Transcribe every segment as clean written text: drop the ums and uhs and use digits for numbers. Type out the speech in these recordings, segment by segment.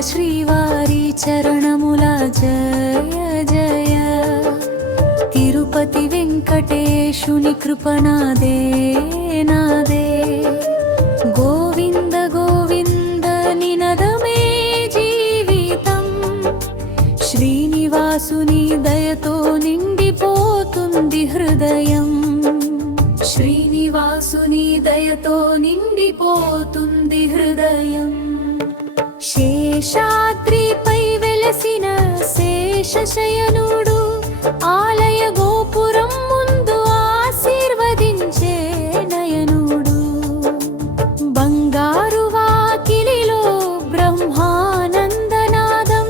శ్రీవారి చరణముల జయ జయ. తిరుపతి వెంకటేశుని కృప నాదే నాదే. గోవింద గోవింద నినదమే జీవితం. శ్రీనివాసుని దయతో నిండిపోతుంది హృదయం. శ్రీనివాసుని దయతో నిండిపోతుంది హృదయం. శేషాద్రిపై వెలసిన శేషశయనుడు ఆలయ గోపురం ముందు ఆశీర్వదించే నయనుడు. బంగారు వాకిలిలో బ్రహ్మానందనాదం.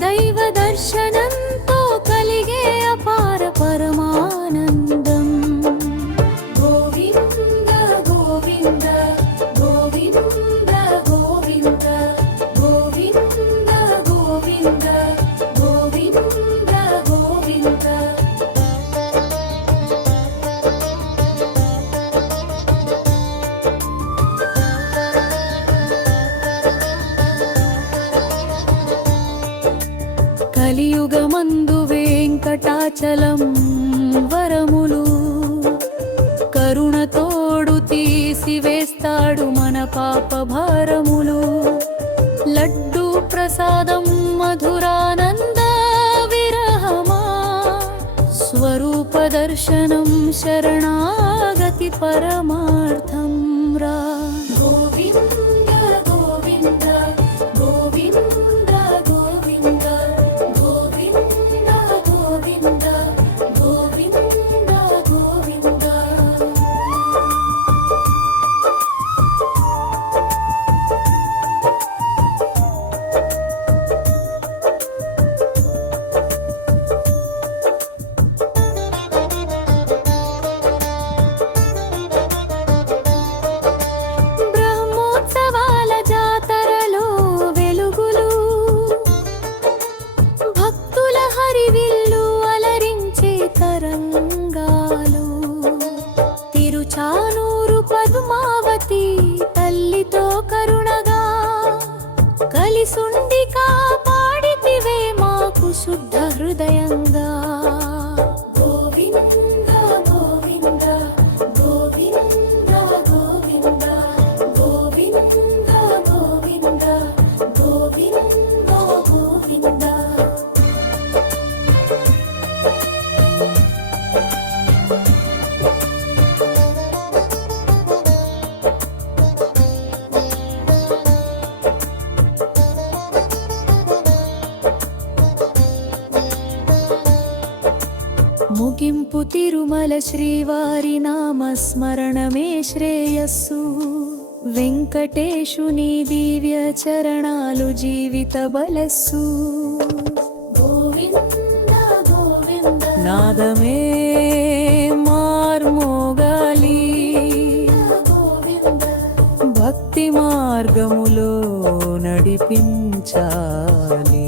దైవ దర్శనంతో కలిగే అపార పరమానందం. గోవింద గోవింద గోవింద గోవింద గోవింద గోవింద గోవింద గోవింద. కలియుగమందు వెంకటాచలం వరములు కరుణతోడు తీసివేస్తాడు మన పాప భారములు. లడ్డు ప్రసాదం మధురానంద విరహమా. స్వరూప దర్శనం శరణాగతి పరమార్థం రా. గోవింద గోవింద గోవింద గోవింద గోవింద గోవింద గోవింద గోవింద. బ్రహ్మోత్సవాల జాతరలో వెలుగులు. భక్తుల హరివిల్లు అలరించే తరంగాలు. తిరుచానూరు పద్మావతి తల్లితో కరుణగా కలిసుండి కాపాడితివే మాకు శుద్ధ హృదయంగా. గోవింద గోవింద గోవింద గోవింద గోవింద గోవింద గోవింద గోవింద. ముగింపు తిరుమల శ్రీవారి నామస్మరణమే శ్రేయస్సు. వెంకటేశుని దివ్య చరణాలు జీవిత బలస్సు. గోవింద గోవింద నాదమే మార్మోగాలి. భక్తి మార్గములో నడిపించాలి.